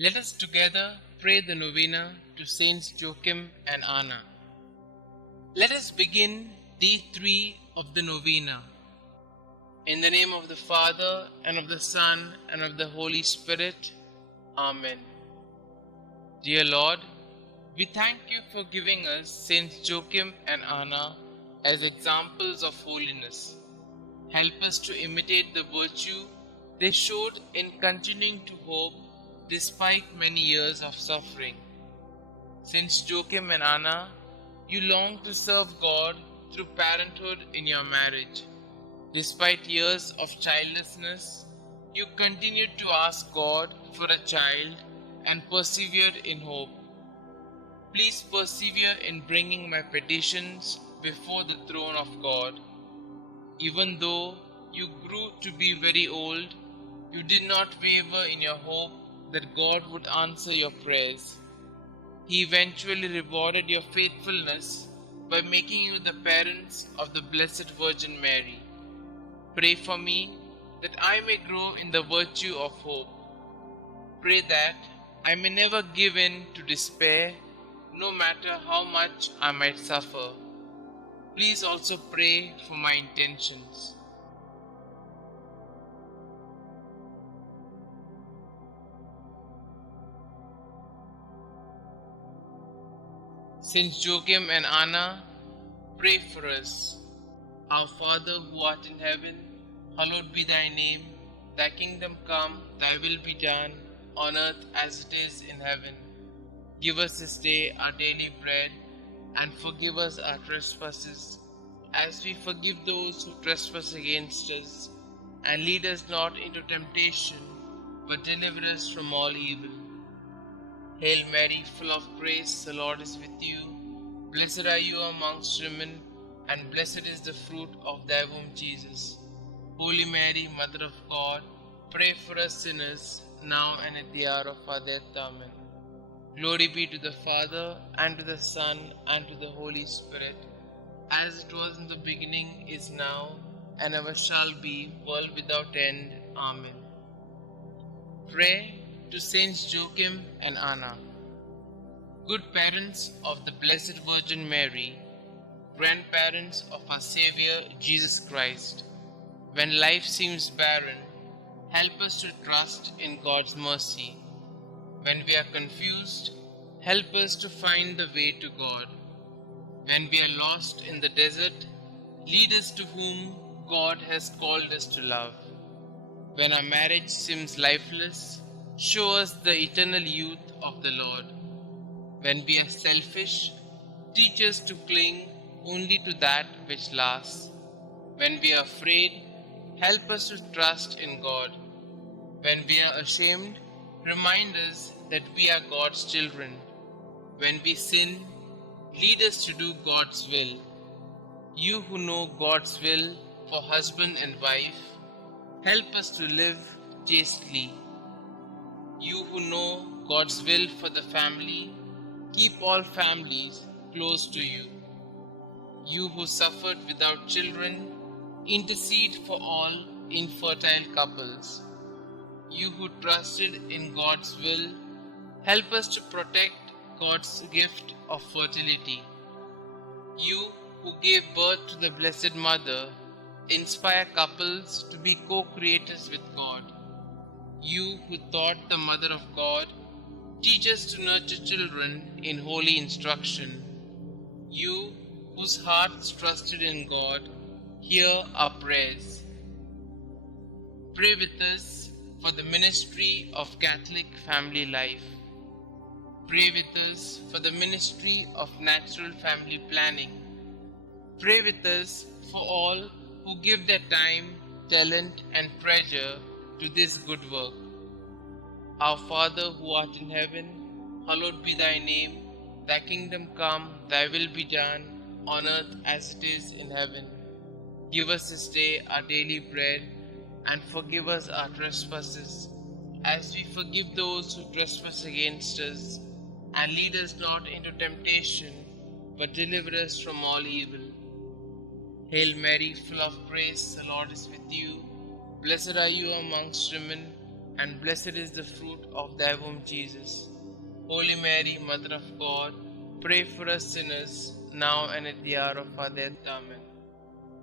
Let us together pray the Novena to Saints Joachim and Anna. Let us begin day 3 of the Novena. In the name of the Father, and of the Son, and of the Holy Spirit. Amen. Dear Lord, we thank you for giving us Saints Joachim and Anna as examples of holiness. Help us to imitate the virtue they showed in continuing to hope despite many years of suffering. Saints Joachim and Anna, you long to serve God through parenthood in your marriage. Despite years of childlessness, you continued to ask God for a child and persevered in hope. Please persevere in bringing my petitions before the throne of God. Even though you grew to be very old, you did not waver in your hope that God would answer your prayers. He eventually rewarded your faithfulness by making you the parents of the Blessed Virgin Mary. Pray for me that I may grow in the virtue of hope. Pray that I may never give in to despair, no matter how much I might suffer. Please also pray for my intentions. Saints Joachim and Anna, pray for us. Our Father who art in heaven, hallowed be thy name. Thy kingdom come, thy will be done, on earth as it is in heaven. Give us this day our daily bread, and forgive us our trespasses, as we forgive those who trespass against us. And lead us not into temptation, but deliver us from all evil. Hail Mary, full of grace, the Lord is with you. Blessed are you amongst women, and blessed is the fruit of thy womb, Jesus. Holy Mary, Mother of God, pray for us sinners, now and at the hour of our death. Amen. Glory be to the Father, and to the Son, and to the Holy Spirit, as it was in the beginning, is now, and ever shall be, world without end. Amen. Pray to Saints Joachim and Anna. Good parents of the Blessed Virgin Mary, grandparents of our Xavier, Jesus Christ, when life seems barren, help us to trust in God's mercy. When we are confused, help us to find the way to God. When we are lost in the desert, lead us to whom God has called us to love. When our marriage seems lifeless, show us the eternal youth of the Lord. When we are selfish, teach us to cling only to that which lasts. When we are afraid, help us to trust in God. When we are ashamed, remind us that we are God's children. When we sin, lead us to do God's will. You who know God's will for husband and wife, help us to live chastely. You who know God's will for the family, keep all families close to you. You who suffered without children, intercede for all infertile couples. You who trusted in God's will, help us to protect God's gift of fertility. You who gave birth to the Blessed Mother, inspire couples to be co-creators with God. You who taught the Mother of God, teach us to nurture children in holy instruction. You whose hearts trusted in God, hear our prayers. Pray with us for the ministry of Catholic family life. Pray with us for the ministry of natural family planning. Pray with us for all who give their time, talent, and treasure to this good work. Our Father who art in heaven, hallowed be thy name. Thy kingdom come, thy will be done, on earth as it is in heaven. Give us this day our daily bread, and forgive us our trespasses, as we forgive those who trespass against us. And lead us not into temptation, but deliver us from all evil. Hail Mary, full of grace, the Lord is with you. Blessed are you amongst women, and blessed is the fruit of thy womb, Jesus. Holy Mary, Mother of God, pray for us sinners, now and at the hour of our death. Amen.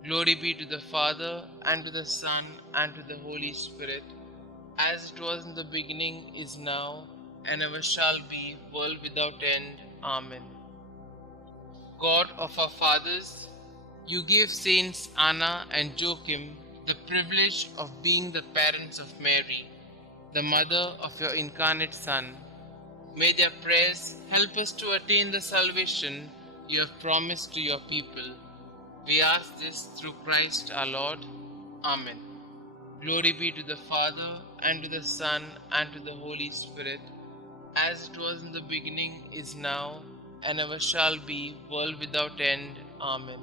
Glory be to the Father, and to the Son, and to the Holy Spirit, as it was in the beginning, is now, and ever shall be, world without end. Amen. God of our fathers, you gave Saints Anna and Joachim the privilege of being the parents of Mary, the mother of your incarnate Son. May their prayers help us to attain the salvation you have promised to your people. We ask this through Christ our Lord. Amen. Glory be to the Father, and to the Son, and to the Holy Spirit, as it was in the beginning, is now, and ever shall be, world without end. Amen.